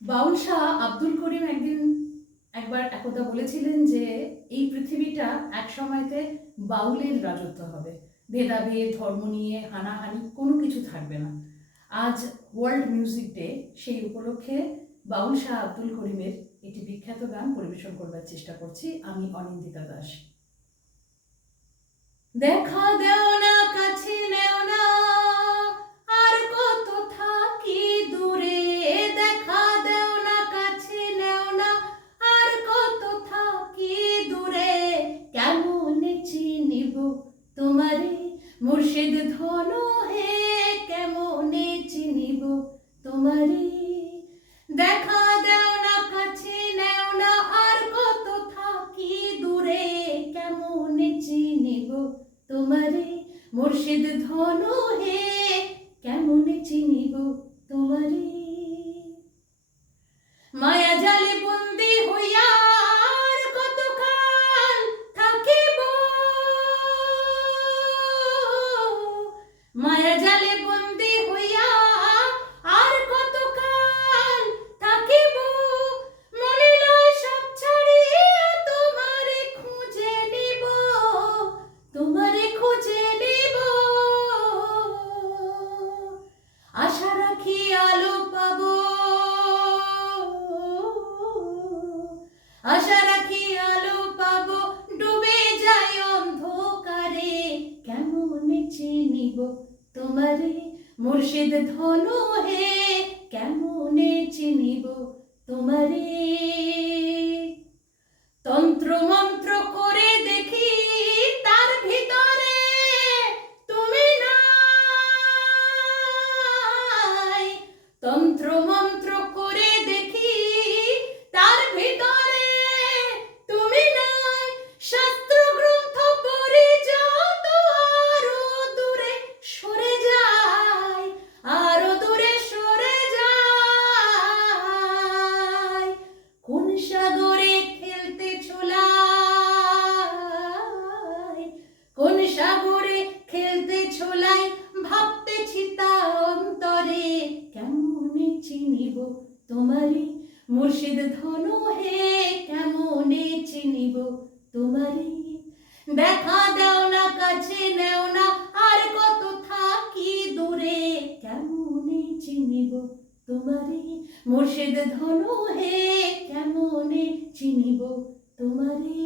বাউল শাহ আব্দুল করিম একবার একদা বলেছিলেন যে এই পৃথিবীটা এক সময়তে বাউলের রাজত্ব হবে, ভেদাভেদ ধর্ম নিয়ে হানাহানি কোনো কিছু থাকবে না। আজ ওয়ার্ল্ড মিউজিক ডে, সেই উপলক্ষে বাউল শাহ আব্দুল করিমের একটি বিখ্যাত গান পরিবেশন করবার চেষ্টা করছি আমি, অনিন্দিতা দাস। দেখা দেও না, কাছে নেও না, আর কত থাকি দূরে। দেখা দেও না, কাছে নেও না, আর কত থাকি দূরে। কেমনে চিনিব তোমারে মুর্শিদ ধন হে, কেমনে চিনিব তোমারে। দেখা দেও না, কাছে নেও না, আর কত থাকি দূরে। কেমনে চিনিব তোমারে মুর্শিদ ধন হে, কেমনে চিনিব তোমারে। মায়া জালে বন্দি হইয়া আর কতকাল থাকিব। মায়া জালে বন্দি হইয়া আর কতকাল থাকিব। মলিলয় সব ছাড়িয়া তোমারে খুঁজে নিব, তোমারে খুঁজে নিব। আশা রাখি আলো পাবো, আশা রাখি আলো পাবো, ডুবে যাই অন্ধকারে। কেমনে চিনিব তোমারে মুর্শিদ ধন হে, কেমনে চিনিব তোমারে। তন্ত্র মন্ত্র করে দেখি তার ভিতরে তুমি নাই। তন্ত্র মন্ত্র করে দেখি তার ভিতরে তুমি নাই। শাস্ত্র গ্রন্থ পড়ি যত আরো দূরে সরে যায়, আরো দূরে সরে যায়। কোন সাগরে খেলতে ছোলাই, কোন সাগরে খেলতে ছোলাই, ভাবতেছি তা অন্তরে। কেমনে চিনিব তোমারে মুর্শিদ ধন হে, কেমনে চিনিব তোমারে। দেখা দাও না, কাছে নেও না, আর কত থাকি দূরে। কেমনে চিনিব তোমারে মুর্শিদ ধন হে, কেমনে চিনিব তোমারে।